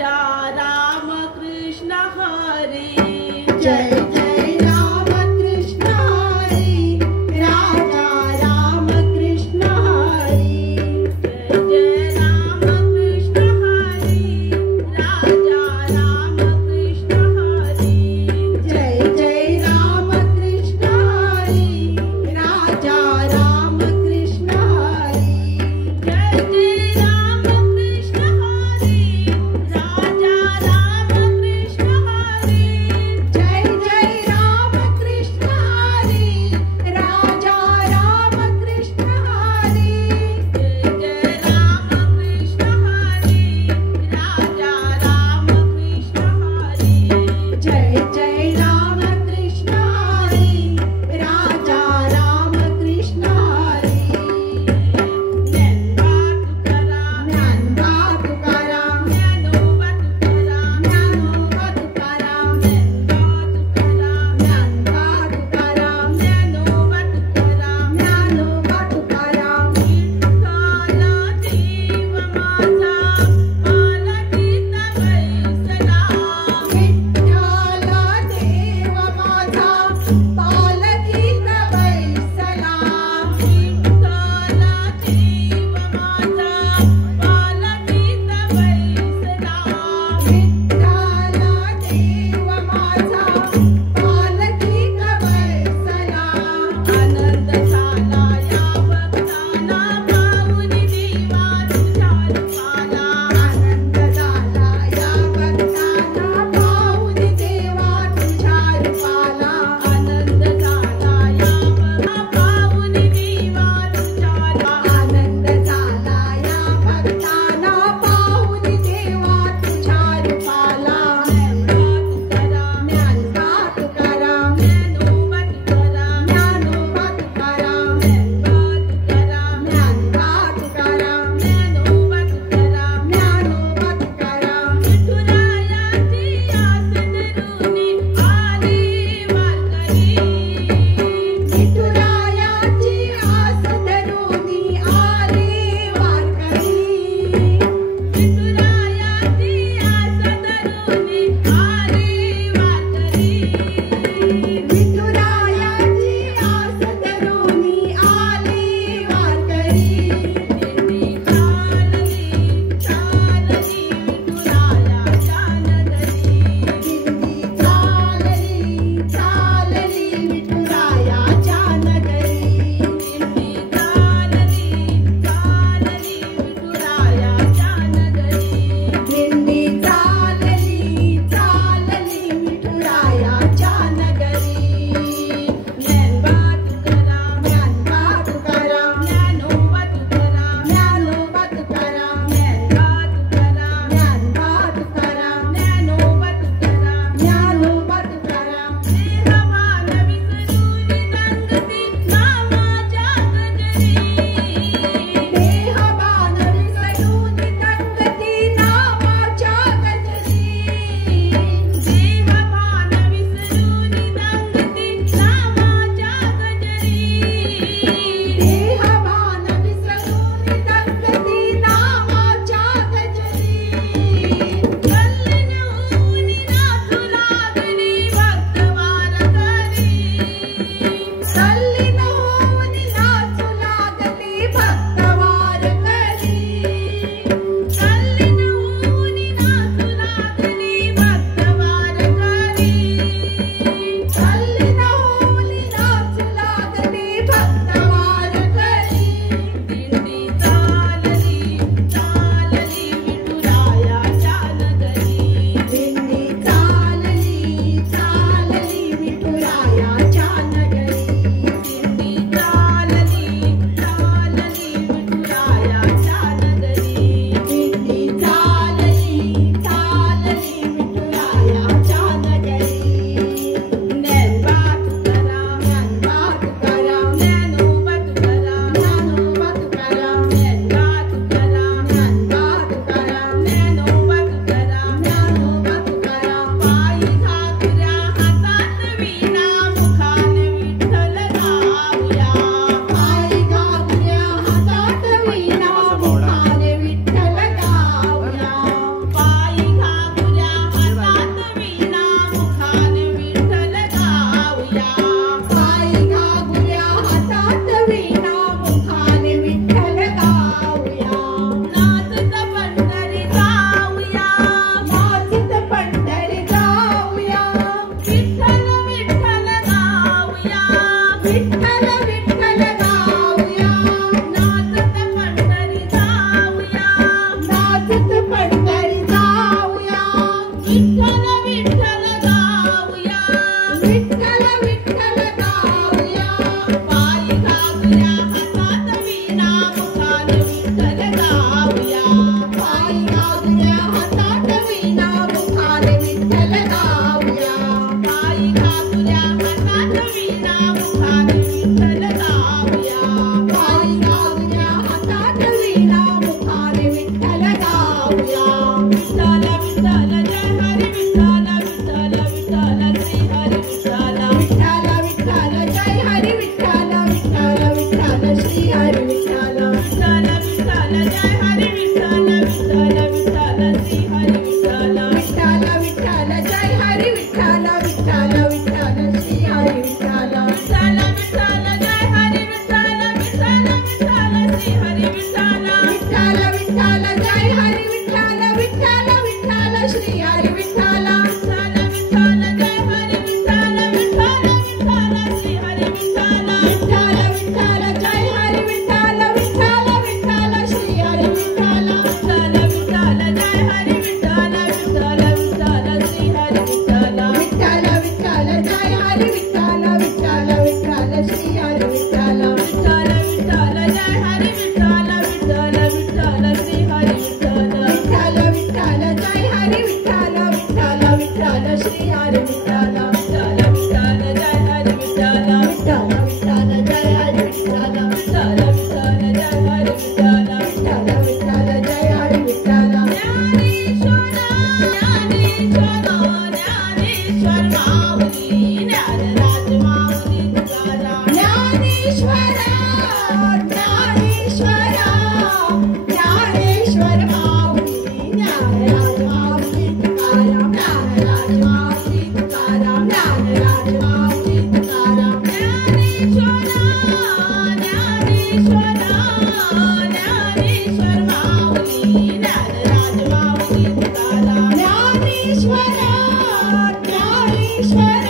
राजा राम कृष्ण हरी जय जय राम कृष्ण हरी राजा राम कृष्ण हरी जय जय राम कृष्ण हरी राजा राम कृष्ण हरी जय जय राम कृष्ण हरी राजा राम कृष्ण हरी जय जय राम कृष्ण हरी राजा राम कृष्ण हरी जय जय राम कृष्ण हरी राजा राम कृष्ण हरी जय जय राम कृष्ण हरी राजा राम कृष्ण हरी जय जय राम कृष्ण हरी राजा राम कृष्ण हरी ज्ञानोबा तुकाराम ज्ञानोबा तुकाराम ज्ञानोबा तुकाराम ज्ञानोबा तुकाराम ज्ञानोबा तुकाराम ज्ञानोबा तुकाराम विठ्ठल देव माझा पालकीत बैसला विठ्ठल देव माझा पालकीत बैसला विठ्ठल देव माझा पालकीत बैसला विठ्ठल देव माझा पालकीत बैसला आनंद झाला या भक्तांना पाहून देवा तुझ्या रूपाला आनंद झाला या भक्तांना पाहून देवा तुझ्या रूपाला आनंद झाला या भक्तांना पाहून देवा तुझ्या रूपाला आनंद झाला या भक्तांना पाहून देवा तुझ्या रूपाला ज्ञानोबा तुकाराम ज्ञानोबा तुकाराम ज्ञानोबा तुकाराम ज्ञानोबा ज्ञानोबा तुकाराम तुकाराम ज्ञानोबा तुकाराम ज्ञानोबा तुकाराम विठुरायाची आस धरूनी आली वारकरी विठुरायाची आस धरूनी आले वारकरी विठुरायाची आस धरूनी आली वारकरी विठुरायाची आस धरूनी आले वारकरी दिंडी चालली चालली विठुरायाच्या नगरी दिंडी चालली चालली विठुरायाच्या नगरी दिंडी चालली चालली विठुरायाच्या नगरी दिंडी चालली चालली विठुरायाच्या नगरी ज्ञानोबा तुकाराम ज्ञानोबा तुकाराम ज्ञानोबा तुकाराम ज्ञानोबा तुकाराम ज्ञानोबा तुकाराम ज्ञानोबा ज्ञानोबा तुकाराम तुकाराम ज्ञानोबा तुकाराम देहभान विसरून रंगती नामाच्या गजरी देहभान विसरून रंगती नामाच्या गजरी देहभान विसरून रंगती नामाच्या गजरी देहभान विसरून रंगती नामाच्या गजरी कल्लीन होऊन नाचू लागली भक्त वारकरी तल्लीन होऊन नाचू लागली भक्त वारकरी कल्लीन होऊन नाचू लागली भक्त वारकरी तल्लीन होऊन नाचू लागली भक्त वारकरी दिंडी चालली चालली विठुरायाच्या नगरी दिंडी चालली चालली विठुरायाच्या नगरी दिंडी चालली चालली विठुरायाच्या नगरी दिंडी चालली चालली विठुरायाच्या नगरी ज्ञानोबा तुकाराम ज्ञानोबा तुकाराम ज्ञानोबा तुकाराम ज्ञानोबा तुकाराम ज्ञानोबा तुकाराम ज्ञानोबा तुकाराम ज्ञानोबा तुकाराम ज्ञानोबा तुकाराम पायी घागऱ्या हातात वीणा मुखाने विठ्ठल गाऊया पायी घागऱ्या हातात वीणा मुखाने विठ्ठल गाऊया पायी घागऱ्या मुखाने विठ्ठल गाऊया. पायी घागऱ्या हातात वीणा मुखाने विठ्ठल गाऊया. पायी घागऱ्या हातात वीणा मुखाने विठ्ठल गाऊया. पायी घागऱ्या हातात वीणा मुखाने विठ्ठल गाऊया. विठ्ठल विठ्ठल जय हरी विठ्ठल विठ्ठल विठ्ठल श्री हरी विठ्ठल. विठ्ठल विठ्ठल जय हरी विठ्ठल विठ्ठल विठ्ठल श्री हरी विठ्ठल. विठ्ठल विठ्ठल जय हरी विठ्ठल विठ्ठल विठ्ठल श्री हरी विठ्ठल. विठ्ठल विठ्ठल जय हरी विठ्ठल विठ्ठल विठ्ठल श्री हरी विठ्ठल. विठ्ठल विठ्ठल जय हरी विठ्ठल विठ्ठल विठ्ठल श्री हरी विठ्ठल. विठ्ठल विठ्ठल जय हरी विठ्ठल विठ्ठल विठ्ठल श्री हरी विठ्ठल. विठ्ठल विठ्ठल जय हरी विठ्ठल विठ्ठल विठ्ठल श्री हरी विठ्ठल. विठ्ठल विठ्ठल जय हरी विठ्ठल विठ्ठल विठ्ठल श्री हरी विठ्ठल. विठ्ठल विठ्ठल जय हरी विठ्ठल विठ्ठल विठ्ठल श्री हरी विठ्ठल. विठ्ठल विठ्ठल जय हरी विठ्ठल विठ्ठल विठ्ठल श्री हरी विठ्ठल. विठ्ठल विठ्ठल जय हरी विठ्ठल विठ्ठल विठ्ठल श्री हरी विठ्ठल. विठ्ठल विठ्ठल जय हरी विठ्ठल विठ्ठल विठ्ठल श्री हरी विठ्ठल. विठ्ठल विठ्ठल जय हरी विठ्ठल. विठ्ठल विठ्ठल जय हरी विठ्ठल. विठ्ठल विठ्ठल जय हरी विठ्ठल. विठ्ठल विठ्ठल जय हरी विठ्ठल. ज्ञानेश्वर ज्ञानेश्वर ज्ञानेश्वर माऊली ज्ञानराज माऊली तुकाराम. ज्ञानेश्वर ज्ञानेश्वर ज्ञानेश्वर माऊली ज्ञानराज माऊली तुकाराम. ज्ञानराज माऊली तुकाराम. ज्ञानराज माऊली तुकाराम. ज्ञानेश्वर ज्ञानेश्वर ज्ञानेश्वर माऊली ज्ञानराज माऊली तुकाराम. ज्ञानेश्वर ज्ञानेश्वर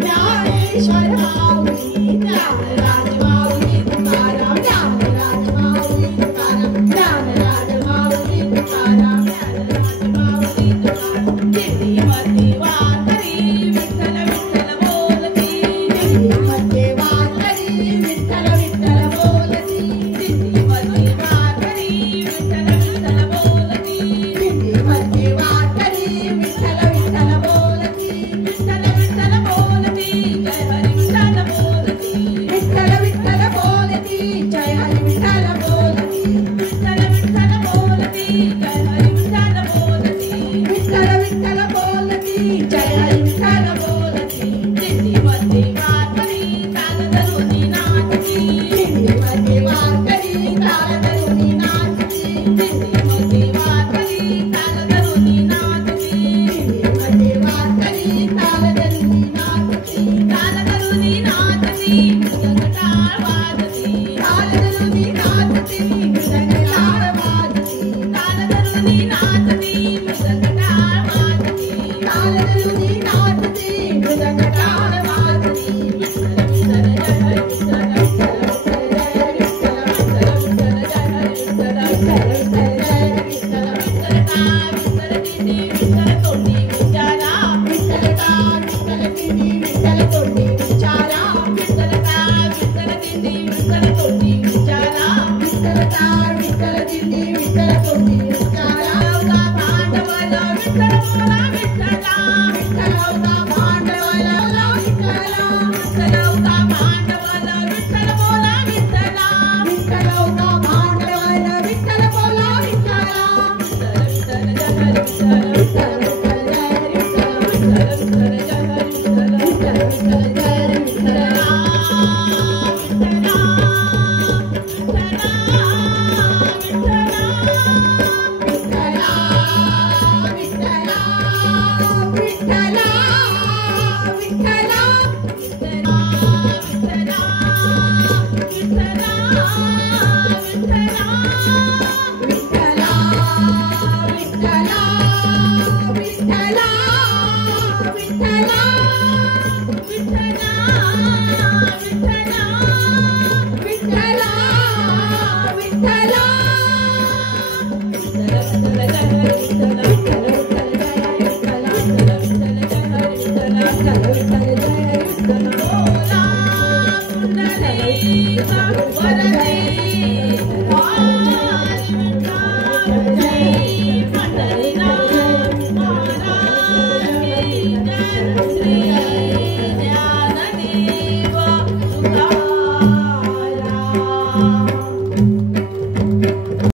ज्ञानेश्वर माऊली ज्ञानराज माऊली तुकाराम. ज्ञानराज माऊली तुकाराम. ज्ञानराज माऊली तुकाराम. ज्ञानराज माऊली तुकाराम. दिंडीमध्ये वारकरी विठ्ठल विठ्ठल बोलती. दिंडीमध्ये वारकरी विठ्ठल विठ्ठल बोलती. दिंडीमध्ये वारकरी विठ्ठल विठ्ठल बोलती. दिंडीमध्ये वारकरी विठ्ठल विठ्ठल बोलती. विठ्ठल विठ्ठल बोलती जय हरी विठ्ठल बोलती. विठ्ठल विठ्ठल बोलती जय हरी विठ्ठल बोलती. विठ्ठल विठ्ठल बोलती जय हरी विठ्ठल बोलती. विठ्ठल विठ्ठल बोलती जय हरी विठ्ठल बोलती. दिंडीमध्ये वारकरी ताल धरुनी नाचती. दिंडीमध्ये वारकरी ताल धरुनी नाचती. दिंडीमध्ये वारकरी ताल धरुनी नाचती. दिंडीमध्ये वारकरी ताल धरुनी नाचती. ताल धरुनी नाचती मृदंग टाळ वाजती. ताल धरुनी नाचती मृदंग टाळ वाजती. ताल धरुनी नाचती मृदंग टाळ वाजती. ताल धरुनी नाचती मृदंग टाळ वाजती. विठ्ठल विठ्ठल जय हरी विठ्ठल. विठ्ठल विठ्ठल जय हरी विठ्ठल. विठ्ठल विठ्ठल जय हरी विठ्ठल. विठ्ठल विठ्ठल जय हरी विठ्ठल. विठ्ठल टाळ विठ्ठल दिंडी विठ्ठल तोंडी विचारा. विठ्ठल टाळ विठ्ठल दिंडी विठ्ठल तोंडी विचारा. विठ्ठल टाळ विठ्ठल दिंडी विठ्ठल तोंडी विचारा. विठ्ठल टाळ विठ्ठल दिंडी विठ्ठल तोंडी विचारा. विठ्ठलवता भांडवल विठ्ठल बोला विठ्ठला. विठ्ठलवता भांडवल बोला विठ्ठला. विठ्ठलवता भांडवल विठ्ठल बोला विठ्ठला. विठ्ठलवता भांडवल विठ्ठल बोला विठ्ठला. विठ्ठल विठ्ठल जय हरी विठ्ठल. विठ्ठल विठ्ठल जय हरी विठ्ठल. विठ्ठल विठ्ठल जय हरी विठ्ठल. विठ्ठल विठ्ठल जय हरी विठ्ठल. विठ्ठल